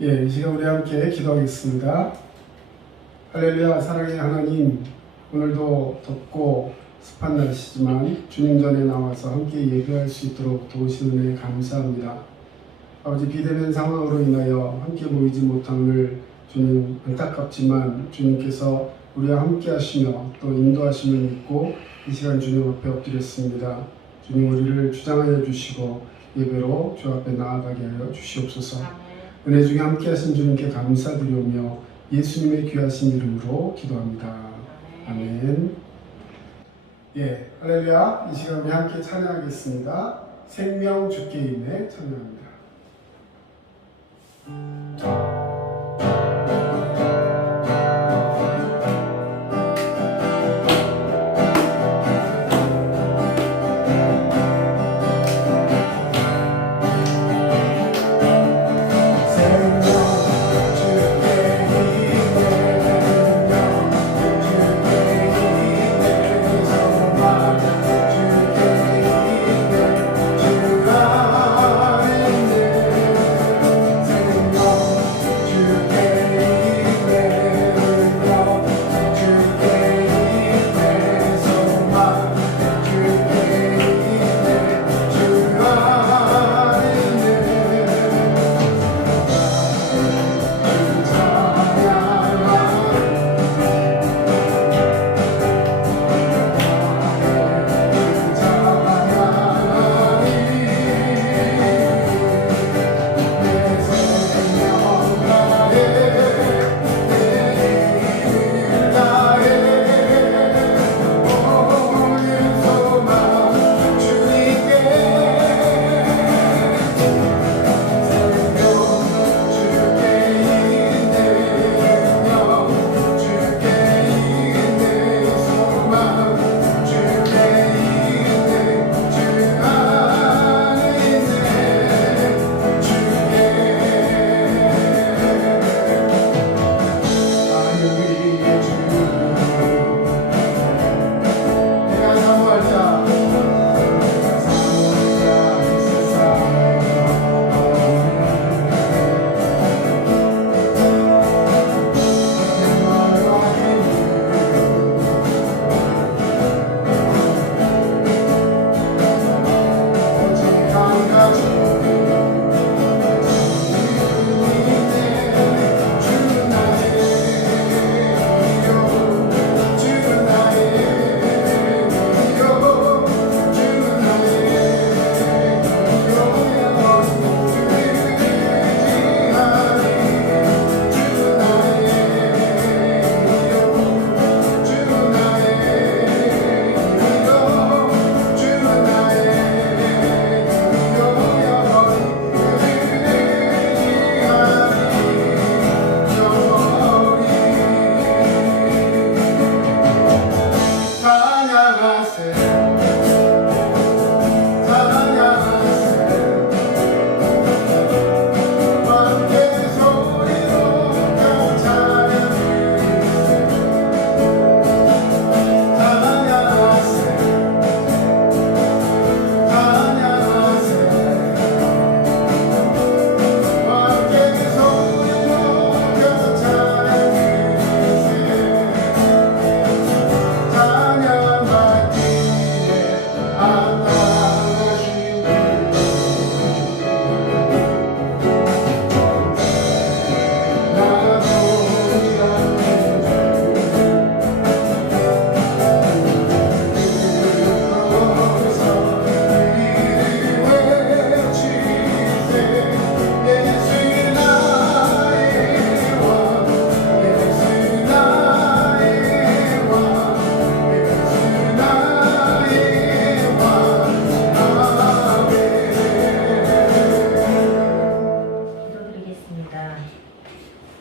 예, 이 시간 우리 함께 기도하겠습니다. 할렐루야. 사랑의 하나님, 오늘도 덥고 습한 날씨지만 주님 전에 나와서 함께 예배할 수 있도록 도우시는 은혜 감사합니다. 아버지, 비대면 상황으로 인하여 함께 모이지 못함을 주님 안타깝지만 주님께서 우리와 함께 하시며 또 인도하심을 믿고 이 시간 주님 앞에 엎드렸습니다. 주님, 우리를 주장하여 주시고 예배로 주 앞에 나아가게 하여 주시옵소서. 은혜 중에 함께 하신 주님께 감사드리오며 예수님의 귀하신 이름으로 기도합니다. 아멘. 예, 할렐루야. 이 시간 우리 함께 찬양하겠습니다. 생명 주께 있네 찬양합니다.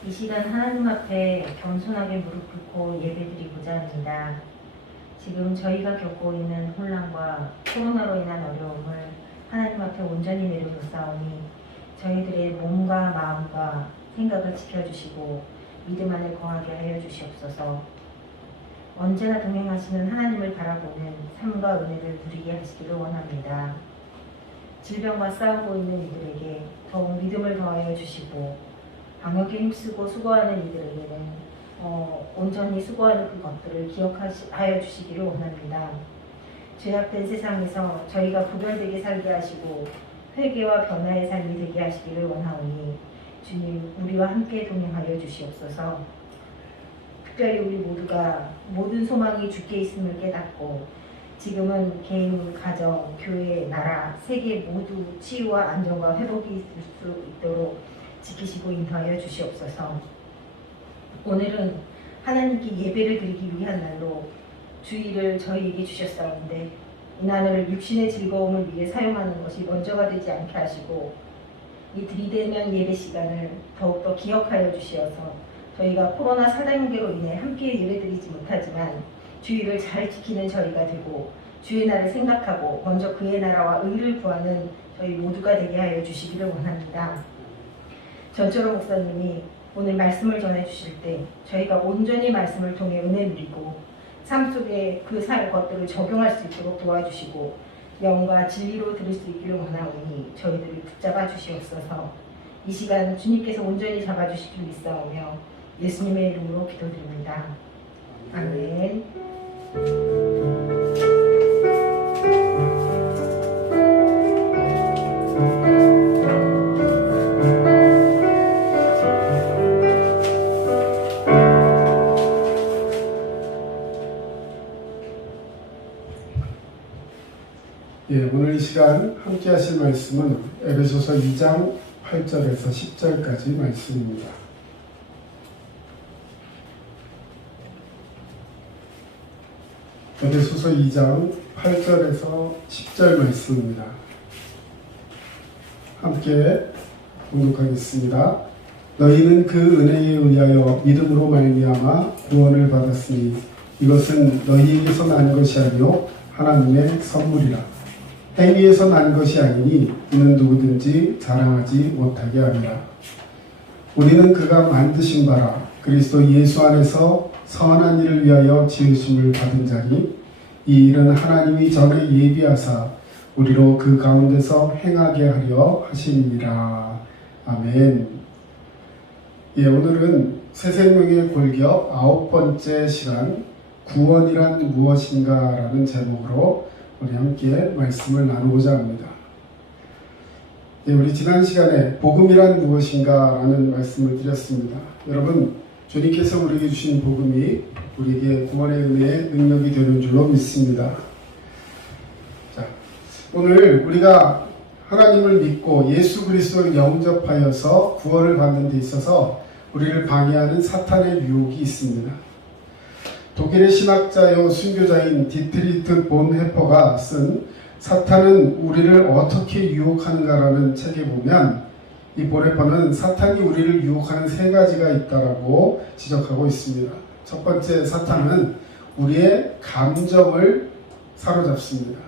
이 시간 하나님 앞에 겸손하게 무릎 꿇고 예배드리고자 합니다. 지금 저희가 겪고 있는 혼란과 코로나로 인한 어려움을 하나님 앞에 온전히 내려놓사오니 저희들의 몸과 마음과 생각을 지켜주시고 믿음 안에 거하게 하여 주시옵소서. 언제나 동행하시는 하나님을 바라보는 삶과 은혜를 누리게 하시기를 원합니다. 질병과 싸우고 있는 이들에게 더욱 믿음을 더하여 주시고 방역에 힘쓰고 수고하는 이들에게는 온전히 수고하는 그 것들을 기억하여 주시기를 원합니다. 죄악된 세상에서 저희가 구별되게 살게 하시고 회개와 변화의 삶이 되게 하시기를 원하오니 주님, 우리와 함께 동행하여 주시옵소서. 특별히 우리 모두가 모든 소망이 주께 있음을 깨닫고 지금은 개인, 가정, 교회, 나라, 세계 모두 치유와 안정과 회복이 있을 수 있도록 지키시고 인도하여 주시옵소서. 오늘은 하나님께 예배를 드리기 위한 날로 주일을 저희에게 주셨사온데 이 날을 육신의 즐거움을 위해 사용하는 것이 먼저가 되지 않게 하시고 이 들이대면 예배 시간을 더욱더 기억하여 주시어서 저희가 코로나 사단계로 인해 함께 예배드리지 못하지만 주일을 잘 지키는 저희가 되고 주의 날을 생각하고 먼저 그의 나라와 의를 구하는 저희 모두가 되게 하여 주시기를 원합니다. 전철호 목사님이 오늘 말씀을 전해주실 때 저희가 온전히 말씀을 통해 은혜 누리고 삶 속에 그 것들을 적용할 수 있도록 도와주시고 영과 진리로 들을 수 있기를 원하오니 저희들을 붙잡아 주시옵소서. 이 시간 주님께서 온전히 잡아주시길 믿사오며 예수님의 이름으로 기도드립니다. 아멘. 오늘 이 시간 함께 하실 말씀은 에베소서 2장 8절에서 10절까지 말씀입니다. 에베소서 2장 8절에서 10절 말씀입니다. 함께 봉독하겠습니다. 너희는 그 은혜에 의하여 믿음으로 말미암아 구원을 받았으니 이것은 너희에게서 난 것이 아니요 하나님의 선물이라. 행위에서 난 것이 아니니 이는 누구든지 자랑하지 못하게 하리라. 우리는 그가 만드신 바라 그리스도 예수 안에서 선한 일을 위하여 지으심을 받은 자니 이 일은 하나님이 전에 예비하사 우리로 그 가운데서 행하게 하려 하심이니라. 아멘. 오늘은 새 생명의 골격 9번째 시간 구원이란 무엇인가 라는 제목으로 우리 함께 말씀을 나누고자 합니다. 우리 지난 시간에 복음이란 무엇인가 라는 말씀을 드렸습니다. 여러분, 주님께서 우리에게 주신 복음이 우리에게 구원의 은혜의 능력이 되는 줄로 믿습니다. 자, 오늘 우리가 하나님을 믿고 예수 그리스도를 영접하여서 구원을 받는 데 있어서 우리를 방해하는 사탄의 유혹이 있습니다. 독일의 신학자요 순교자인 디트리트 본헤퍼가 쓴 사탄은 우리를 어떻게 유혹하는가라는 책에 보면 이 본헤퍼는 사탄이 우리를 유혹하는 세 가지가 있다라고 지적하고 있습니다. 첫 번째, 사탄은 우리의 감정을 사로잡습니다.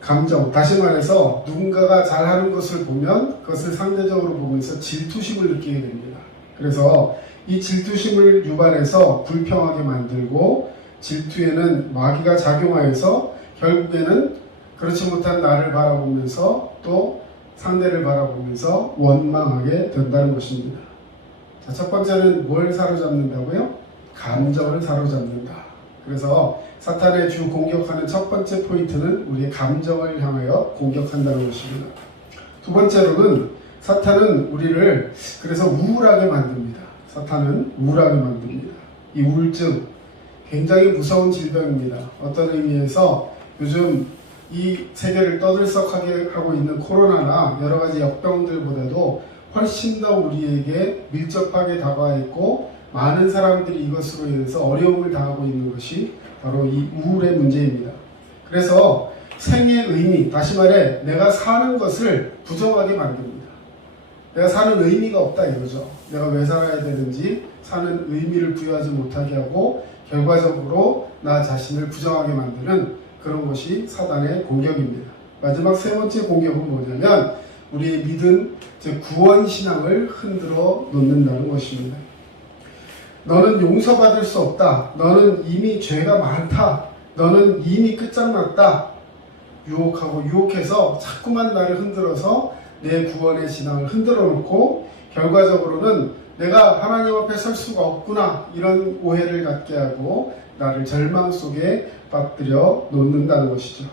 감정, 다시 말해서 누군가가 잘하는 것을 보면 그것을 상대적으로 보면서 질투심을 느끼게 됩니다. 그래서 이 질투심을 유발해서 불평하게 만들고 질투에는 마귀가 작용하여서 결국에는 그렇지 못한 나를 바라보면서 또 상대를 바라보면서 원망하게 된다는 것입니다. 자, 첫 번째는 뭘 사로잡는다고요? 감정을 사로잡는다. 그래서 사탄의 주 공격하는 첫 번째 포인트는 우리의 감정을 향하여 공격한다는 것입니다. 두 번째로는 사탄은 우리를 그래서 우울하게 만듭니다. 사탄은 우울하게 만듭니다. 이 우울증 굉장히 무서운 질병입니다. 어떤 의미에서 요즘 이 세계를 떠들썩하게 하고 있는 코로나나 여러 가지 역병들보다도 훨씬 더 우리에게 밀접하게 다가와 있고 많은 사람들이 이것으로 인해서 어려움을 당하고 있는 것이 바로 이 우울의 문제입니다. 그래서 생의 의미, 다시 말해 내가 사는 것을 부정하게 만듭니다. 내가 사는 의미가 없다 이거죠. 내가 왜 살아야 되는지 사는 의미를 부여하지 못하게 하고 결과적으로 나 자신을 부정하게 만드는 그런 것이 사단의 공격입니다. 마지막 세 번째 공격은 뭐냐면 우리의 믿음, 즉 구원신앙을 흔들어 놓는다는 것입니다. 너는 용서받을 수 없다. 너는 이미 죄가 많다. 너는 이미 끝장났다. 유혹해서 자꾸만 나를 흔들어서 내 구원의 신앙을 흔들어 놓고 결과적으로는 내가 하나님 앞에 설 수가 없구나 이런 오해를 갖게 하고 나를 절망 속에 빠뜨려 놓는다는 것이죠.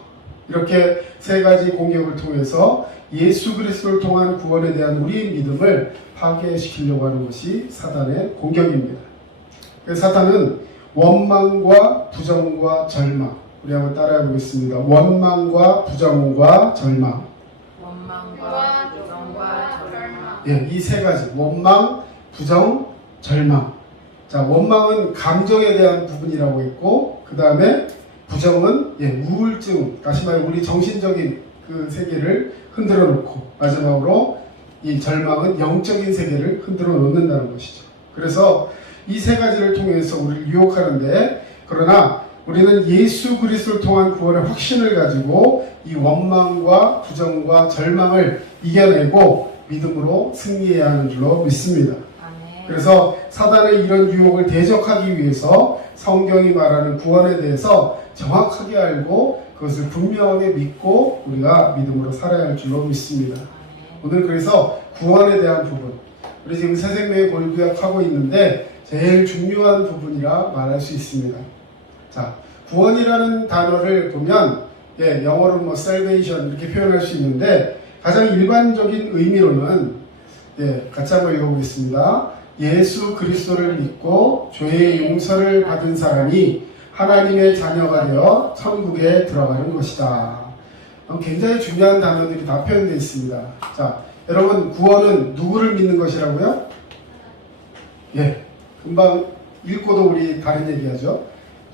이렇게 세 가지 공격을 통해서 예수 그리스도를 통한 구원에 대한 우리의 믿음을 파괴시키려고 하는 것이 사단의 공격입니다. 그래서 사탄은 원망과 부정과 절망, 우리 한번 따라해 보겠습니다. 원망과 부정과 절망. 원망과 부정과 절망. 예, 이 세 가지 원망, 부정, 절망. 자, 원망은 감정에 대한 부분이라고 했고, 그 다음에 부정은 우울증, 다시 말해 우리 정신적인 그 세계를 흔들어 놓고, 마지막으로 이 절망은 영적인 세계를 흔들어 놓는다는 것이죠. 그래서 이 세 가지를 통해서 우리를 유혹하는데, 그러나 우리는 예수 그리스도를 통한 구원의 확신을 가지고 이 원망과 부정과 절망을 이겨내고 믿음으로 승리해야 하는 줄로 믿습니다. 그래서 사단의 이런 유혹을 대적하기 위해서 성경이 말하는 구원에 대해서 정확하게 알고 그것을 분명하게 믿고 우리가 믿음으로 살아야 할 줄로 믿습니다. 오늘 그래서 구원에 대한 부분, 우리 지금 새생명의 골구약하고 있는데 제일 중요한 부분이라 말할 수 있습니다. 자, 구원이라는 단어를 보면 영어로 salvation 이렇게 표현할 수 있는데 가장 일반적인 의미로는 같이 한번 읽어보겠습니다. 예수 그리스도를 믿고 죄의 용서를 받은 사람이 하나님의 자녀가 되어 천국에 들어가는 것이다. 굉장히 중요한 단어들이 다 표현되어 있습니다. 자, 여러분 구원은 누구를 믿는 것이라고요? 금방 읽고도 우리 다른 얘기하죠.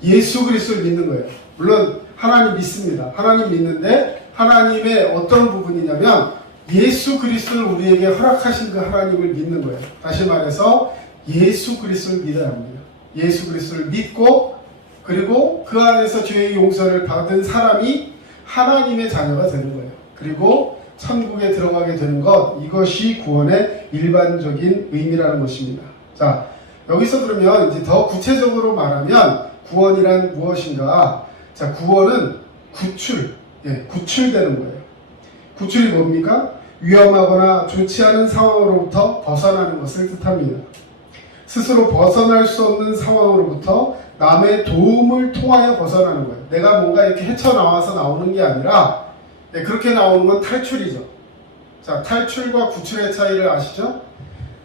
예수 그리스도를 믿는 거예요. 물론 하나님 믿습니다. 하나님 믿는데 하나님의 어떤 부분이냐면 예수 그리스도를 우리에게 허락하신 그 하나님을 믿는 거예요. 다시 말해서 예수 그리스도를 믿어야 합니다. 예수 그리스도를 믿고 그리고 그 안에서 죄의 용서를 받은 사람이 하나님의 자녀가 되는 거예요. 그리고 천국에 들어가게 되는 것, 이것이 구원의 일반적인 의미라는 것입니다. 자, 여기서 그러면 이제 더 구체적으로 말하면 구원이란 무엇인가? 자, 구원은 구출되는 거예요. 구출이 뭡니까? 위험하거나 좋지 않은 상황으로부터 벗어나는 것을 뜻합니다. 스스로 벗어날 수 없는 상황으로부터 남의 도움을 통하여 벗어나는 거예요. 내가 뭔가 이렇게 헤쳐나와서 나오는 게 아니라 그렇게 나오는 건 탈출이죠. 자, 탈출과 구출의 차이를 아시죠?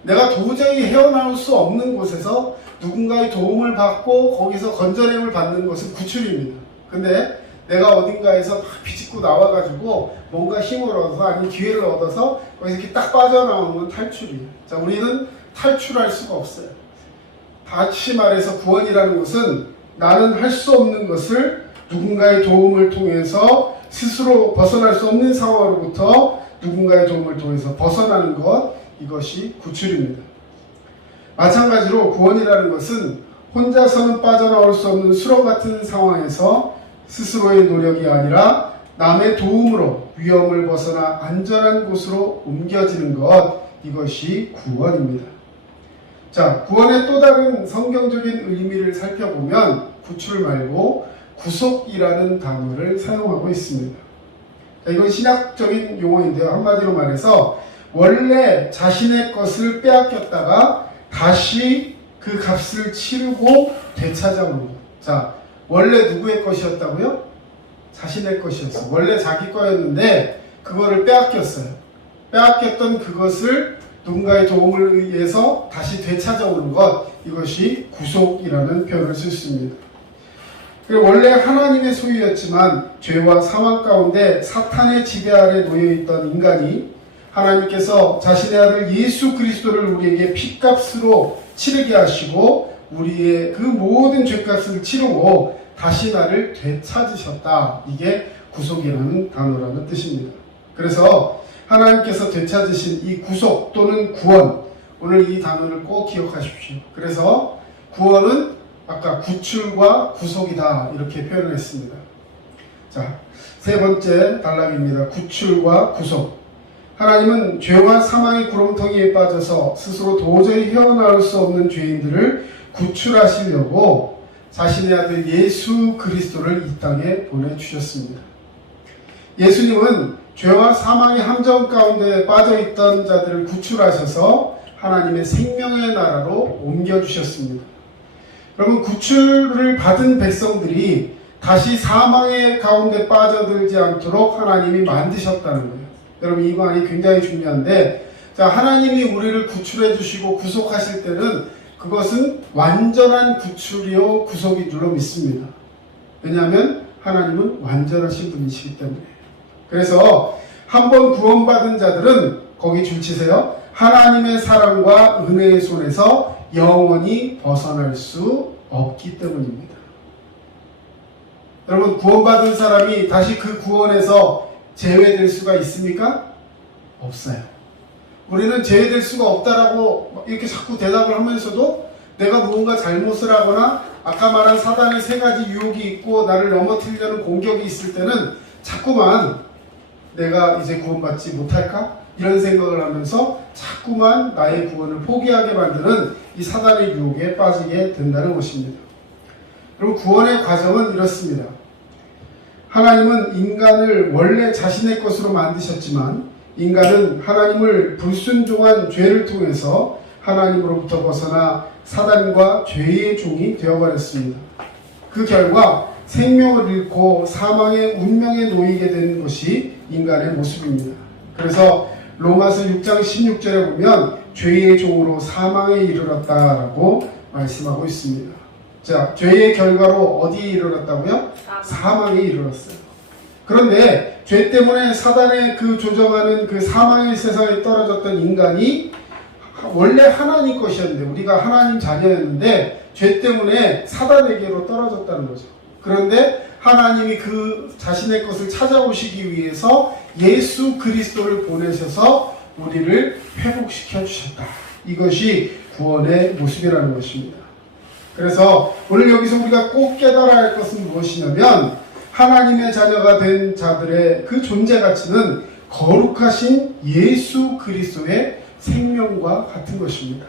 내가 도저히 헤어나올 수 없는 곳에서 누군가의 도움을 받고 거기서 건져냄을 받는 것은 구출입니다. 근데 내가 어딘가에서 막 비집고 나와가지고 뭔가 힘을 얻어서 아니면 기회를 얻어서 거기서 이렇게 딱 빠져나오는 건 탈출이에요. 자, 우리는 탈출할 수가 없어요. 다시 말해서 구원이라는 것은 나는 할 수 없는 것을 누군가의 도움을 통해서 스스로 벗어날 수 없는 상황으로부터 누군가의 도움을 통해서 벗어나는 것, 이것이 구출입니다. 마찬가지로 구원이라는 것은 혼자서는 빠져나올 수 없는 수렁 같은 상황에서 스스로의 노력이 아니라 남의 도움으로 위험을 벗어나 안전한 곳으로 옮겨지는 것, 이것이 구원입니다. 자, 구원의 또 다른 성경적인 의미를 살펴보면 구출 말고 구속이라는 단어를 사용하고 있습니다. 자, 이건 신학적인 용어인데요. 한마디로 말해서 원래 자신의 것을 빼앗겼다가 다시 그 값을 치르고 되찾아오는 것. 자, 원래 누구의 것이었다고요? 자신의 것이었어요. 원래 자기 거였는데 그거를 빼앗겼어요. 빼앗겼던 그것을 누군가의 도움을 의해서 다시 되찾아오는 것, 이것이 구속이라는 표현을 쓸 수 있습니다. 그리고 원래 하나님의 소유였지만 죄와 사망 가운데 사탄의 지배 아래 놓여있던 인간이 하나님께서 자신의 아들 예수 그리스도를 우리에게 핏값으로 치르게 하시고 우리의 그 모든 죄값을 치르고 다시 나를 되찾으셨다. 이게 구속이라는 단어라는 뜻입니다. 그래서 하나님께서 되찾으신 이 구속 또는 구원, 오늘 이 단어를 꼭 기억하십시오. 그래서 구원은 아까 구출과 구속이다 이렇게 표현을 했습니다. 자, 세 번째 단락입니다. 구출과 구속. 하나님은 죄와 사망의 구렁텅이에 빠져서 스스로 도저히 헤어나올 수 없는 죄인들을 구출하시려고 자신의 아들 예수 그리스도를 이 땅에 보내주셨습니다. 예수님은 죄와 사망의 함정 가운데 빠져있던 자들을 구출하셔서 하나님의 생명의 나라로 옮겨주셨습니다. 여러분, 구출을 받은 백성들이 다시 사망의 가운데 빠져들지 않도록 하나님이 만드셨다는 거예요. 여러분, 이 말이 굉장히 중요한데, 자, 하나님이 우리를 구출해 주시고 구속하실 때는 그것은 완전한 구출이요 구속인 줄로 믿습니다. 왜냐하면 하나님은 완전하신 분이시기 때문에. 그래서 한번 구원받은 자들은 거기 줄치세요. 하나님의 사랑과 은혜의 손에서 영원히 벗어날 수 없기 때문입니다. 여러분, 구원받은 사람이 다시 그 구원에서 제외될 수가 있습니까? 없어요. 우리는 제외될 수가 없다라고 이렇게 자꾸 대답을 하면서도 내가 무언가 잘못을 하거나 아까 말한 사단의 세 가지 유혹이 있고 나를 넘어뜨리려는 공격이 있을 때는 자꾸만 내가 이제 구원받지 못할까? 이런 생각을 하면서 자꾸만 나의 구원을 포기하게 만드는 이 사단의 유혹에 빠지게 된다는 것입니다. 그리고 구원의 과정은 이렇습니다. 하나님은 인간을 원래 자신의 것으로 만드셨지만 인간은 하나님을 불순종한 죄를 통해서 하나님으로부터 벗어나 사단과 죄의 종이 되어버렸습니다. 그 결과 생명을 잃고 사망의 운명에 놓이게 된 것이 인간의 모습입니다. 그래서 로마서 6장 16절에 보면 죄의 종으로 사망에 이르렀다라고 말씀하고 있습니다. 자, 죄의 결과로 어디에 이르렀다고요? 사망에 이르렀어요. 그런데 죄 때문에 사단의 그 조정하는 그 사망의 세상에 떨어졌던 인간이 원래 하나님 것이었는데, 우리가 하나님 자녀였는데 죄 때문에 사단에게로 떨어졌다는 거죠. 그런데 하나님이 그 자신의 것을 찾아오시기 위해서 예수 그리스도를 보내셔서 우리를 회복시켜 주셨다. 이것이 구원의 모습이라는 것입니다. 그래서 오늘 여기서 우리가 꼭 깨달아야 할 것은 무엇이냐면, 하나님의 자녀가 된 자들의 그 존재 가치는 거룩하신 예수 그리스도의 생명과 같은 것입니다.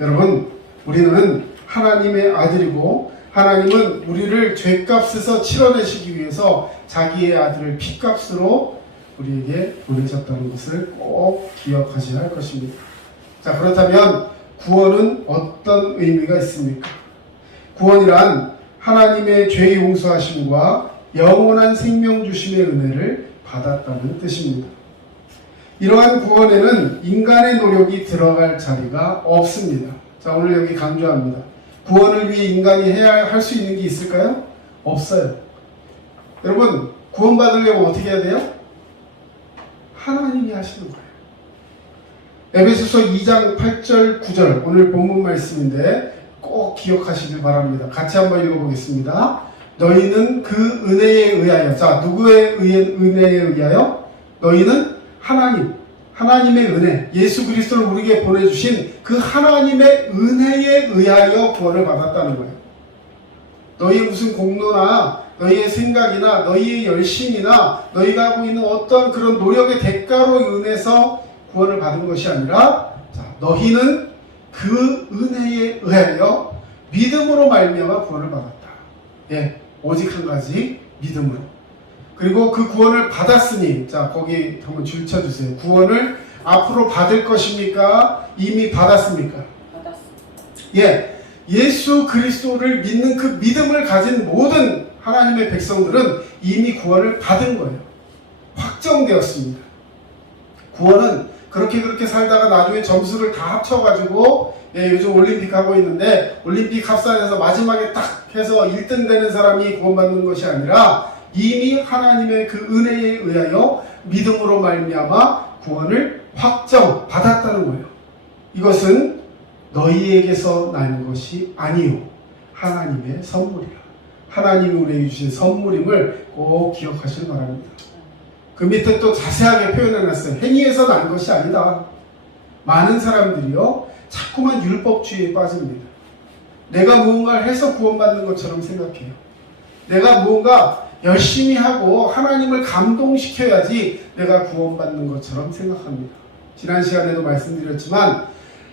여러분, 우리는 하나님의 아들이고 하나님은 우리를 죄값에서 치러내시기 위해서 자기의 아들을 피값으로 우리에게 보내셨다는 것을 꼭 기억하셔야 할 것입니다. 자, 그렇다면 구원은 어떤 의미가 있습니까? 구원이란 하나님의 죄 용서하심과 영원한 생명 주심의 은혜를 받았다는 뜻입니다. 이러한 구원에는 인간의 노력이 들어갈 자리가 없습니다. 자, 오늘 여기 강조합니다. 구원을 위해 인간이 할 수 있는 게 있을까요? 없어요. 여러분, 구원받으려면 어떻게 해야 돼요? 하나님이 하시는 거예요. 에베소서 2장 8절 9절 오늘 본문 말씀인데 꼭 기억하시길 바랍니다. 같이 한번 읽어보겠습니다. 너희는 그 은혜에 의하여, 자, 누구의 은혜에 의하여? 너희는 하나님의 은혜, 예수 그리스도를 우리에게 보내주신 그 하나님의 은혜에 의하여 구원을 받았다는 거예요. 너희의 무슨 공로나 너희의 생각이나 너희의 열심이나 너희가 하고 있는 어떤 그런 노력의 대가로 인해서 구원을 받은 것이 아니라, 자, 너희는 그 은혜에 의하여 믿음으로 말미암아 구원을 받았다. 예, 오직 한 가지, 믿음으로. 그리고 그 구원을 받았으니, 자, 거기 한번 줄 쳐주세요. 구원을 앞으로 받을 것입니까? 이미 받았습니까? 받았습니다. 예, 예수 그리스도를 믿는 그 믿음을 가진 모든 하나님의 백성들은 이미 구원을 받은 거예요. 확정되었습니다. 구원은 그렇게 살다가 나중에 점수를 다 합쳐가지고, 예, 요즘 올림픽 하고 있는데 올림픽 합산해서 마지막에 딱 해서 1등 되는 사람이 구원받는 것이 아니라 이미 하나님의 그 은혜에 의하여 믿음으로 말미암아 구원을 확정 받았다는 거예요. 이것은 너희에게서 난 것이 아니요 하나님의 선물이라. 하나님이 우리에게 주신 선물임을 꼭 기억하시기 바랍니다. 그 밑에 또 자세하게 표현해놨어요. 행위에서 난 것이 아니다. 많은 사람들이요 자꾸만 율법주의에 빠집니다. 내가 무언가를 해서 구원받는 것처럼 생각해요. 내가 무언가 열심히 하고 하나님을 감동시켜야지 내가 구원받는 것처럼 생각합니다. 지난 시간에도 말씀드렸지만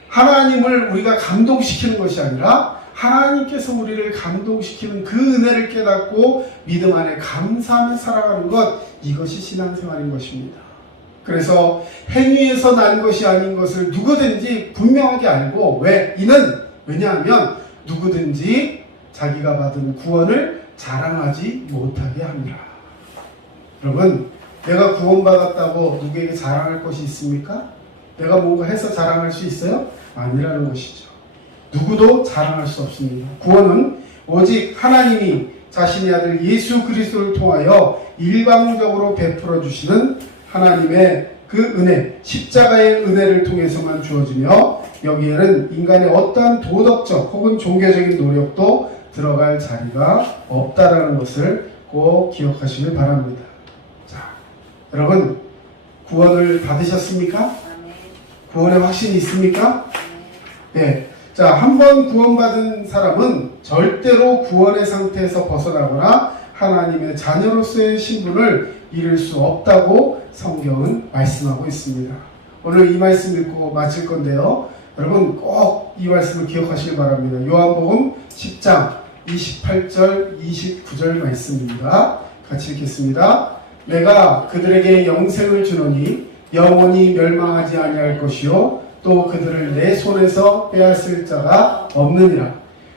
하나님을 우리가 감동시키는 것이 아니라 하나님께서 우리를 감동시키는 그 은혜를 깨닫고 믿음 안에 감사하며 살아가는 것, 이것이 신앙생활인 것입니다. 그래서 행위에서 난 것이 아닌 것을 누구든지 분명하게 알고, 왜냐하면 누구든지 자기가 받은 구원을 자랑하지 못하게 합니다. 여러분, 내가 구원받았다고 누구에게 자랑할 것이 있습니까? 내가 뭔가 해서 자랑할 수 있어요? 아니라는 것이죠. 누구도 자랑할 수 없습니다. 구원은 오직 하나님이 자신의 아들 예수 그리스도를 통하여 일방적으로 베풀어 주시는 하나님의 그 은혜, 십자가의 은혜를 통해서만 주어지며, 여기에는 인간의 어떠한 도덕적 혹은 종교적인 노력도 들어갈 자리가 없다라는 것을 꼭 기억하시길 바랍니다. 자, 여러분, 구원을 받으셨습니까? 구원의 확신이 있습니까? 네. 자, 한 번 구원받은 사람은 절대로 구원의 상태에서 벗어나거나 하나님의 자녀로서의 신분을 잃을 수 없다고 성경은 말씀하고 있습니다. 오늘 이 말씀 읽고 마칠 건데요. 여러분 꼭 이 말씀을 기억하시길 바랍니다. 요한복음 10장 28절 29절 말씀입니다. 같이 읽겠습니다. 내가 그들에게 영생을 주노니 영원히 멸망하지 아니할 것이요 또 그들을 내 손에서 빼앗을 자가 없느니라.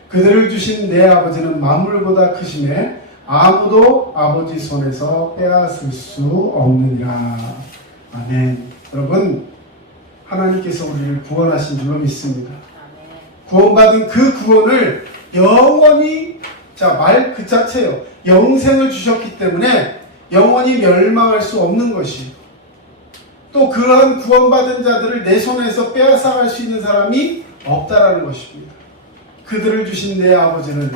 그들을 주신 내 아버지는 만물보다 크시매 아무도 아버지 손에서 빼앗을 수 없느니라. 아멘. 여러분, 하나님께서 우리를 구원하신 줄로 믿습니다. 구원받은 그 구원을 영원히, 말 그 자체예요. 영생을 주셨기 때문에 영원히 멸망할 수 없는 것이, 또 그러한 구원받은 자들을 내 손에서 빼앗아갈 수 있는 사람이 없다라는 것입니다. 그들을 주신 내 아버지는,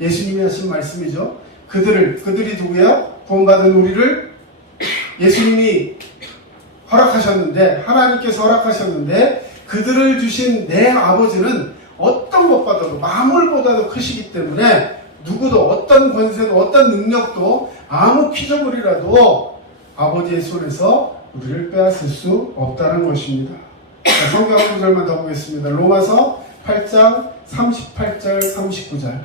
예수님이 하신 말씀이죠. 그들이 누구야? 구원받은 우리를 예수님이 허락하셨는데, 하나님께서 허락하셨는데, 그들을 주신 내 아버지는 어떤 것보다도, 만물보다도 크시기 때문에 누구도, 어떤 권세도, 어떤 능력도, 아무 피조물이라도 아버지의 손에서 우리를 빼앗을 수 없다는 것입니다. 성경 한 구절만 더 보겠습니다. 로마서 8장 38절 39절.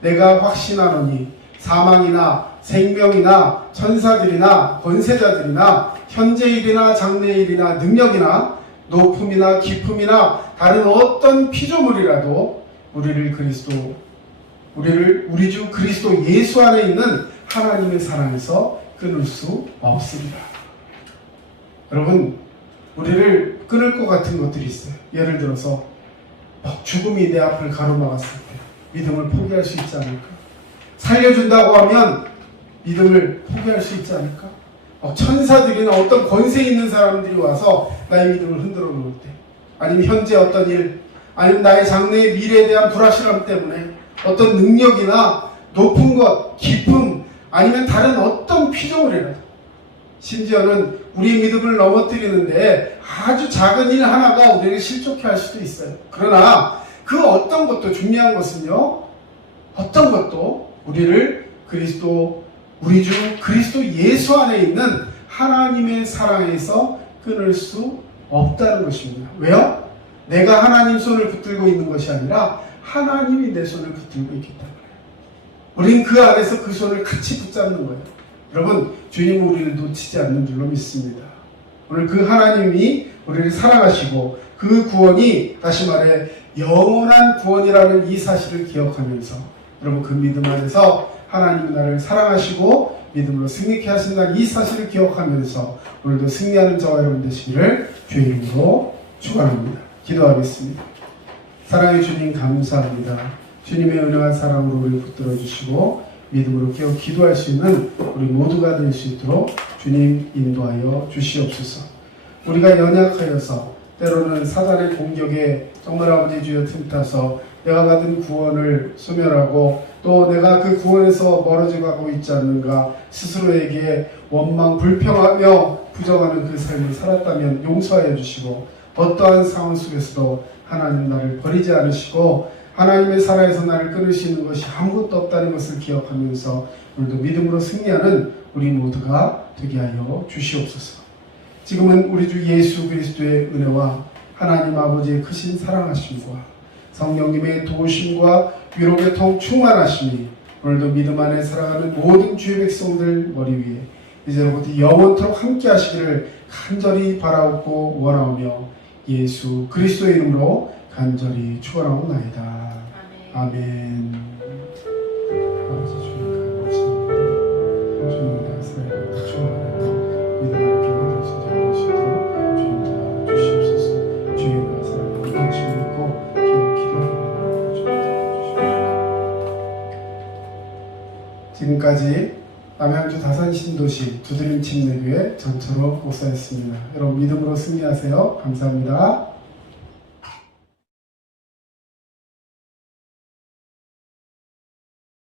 내가 확신하노니 사망이나 생명이나 천사들이나 권세자들이나 현재일이나 장래일이나 능력이나 높음이나 깊음이나 다른 어떤 피조물이라도 우리 주 그리스도 예수 안에 있는 하나님의 사랑에서 끊을 수 없습니다. 여러분, 우리를 끊을 것 같은 것들이 있어요. 예를 들어서 죽음이 내 앞을 가로막았을 때 믿음을 포기할 수 있지 않을까? 살려준다고 하면 믿음을 포기할 수 있지 않을까? 천사들이나 어떤 권세 있는 사람들이 와서 나의 믿음을 흔들어 놓을 때, 아니면 현재 어떤 일, 아니면 나의 장래의 미래에 대한 불확실함 때문에 어떤 능력이나 높은 것, 깊음, 아니면 다른 어떤 피조물이라도, 심지어는 우리의 믿음을 넘어뜨리는데 아주 작은 일 하나가 우리를 실족해 할 수도 있어요. 그러나 그 어떤 것도, 중요한 것은요, 어떤 것도 우리를 우리 주 그리스도 예수 안에 있는 하나님의 사랑에서 끊을 수 없다는 것입니다. 왜요? 내가 하나님 손을 붙들고 있는 것이 아니라 하나님이 내 손을 붙들고 있기 때문에 우린 그 안에서 그 손을 같이 붙잡는 거예요. 여러분, 주님은 우리를 놓치지 않는 줄로 믿습니다. 오늘 그 하나님이 우리를 사랑하시고 그 구원이, 다시 말해 영원한 구원이라는 이 사실을 기억하면서, 여러분 그 믿음 안에서 하나님이 나를 사랑하시고 믿음으로 승리케 하신다는 이 사실을 기억하면서 오늘도 승리하는 저와 여러분 되시기를 주의 이름으로 축원합니다. 기도하겠습니다. 사랑의 주님, 감사합니다. 주님의 은혜와 사랑으로 우리를 붙들어 주시고 믿음으로 깨어 기도할 수 있는 우리 모두가 될 수 있도록 주님 인도하여 주시옵소서. 우리가 연약하여서 때로는 사단의 공격에 정말 아버지 주여 틈타서 내가 받은 구원을 소멸하고 또 내가 그 구원에서 멀어져 가고 있지 않는가 스스로에게 원망, 불평하며 부정하는 그 삶을 살았다면 용서하여 주시고, 어떠한 상황 속에서도 하나님 나를 버리지 않으시고 하나님의 사랑에서 나를 끊으시는 것이 아무것도 없다는 것을 기억하면서 오늘도 믿음으로 승리하는 우리 모두가 되게 하여 주시옵소서. 지금은 우리 주 예수 그리스도의 은혜와 하나님 아버지의 크신 사랑하심과 성령님의 도우심과 위로의 통 충만하심이 오늘도 믿음 안에 살아가는 모든 주의 백성들 머리 위에 이제로부터 영원토록 함께 하시기를 간절히 바라옵고 원하오며 예수 그리스도의 이름으로 간절히 축원하옵나이다. 아멘. 아버지 주님 감사합니다. 주님 나사랑을 축원하며 믿음을 깨닫는 진정한 것이도록 주님 도와주시옵소서. 주님 나사랑을 관심 있고 기도하고 주십시오. 지금까지 남양주 다산 신도시 두드림 침례교회 전철호 목사였습니다. 여러분 믿음으로 승리하세요. 감사합니다.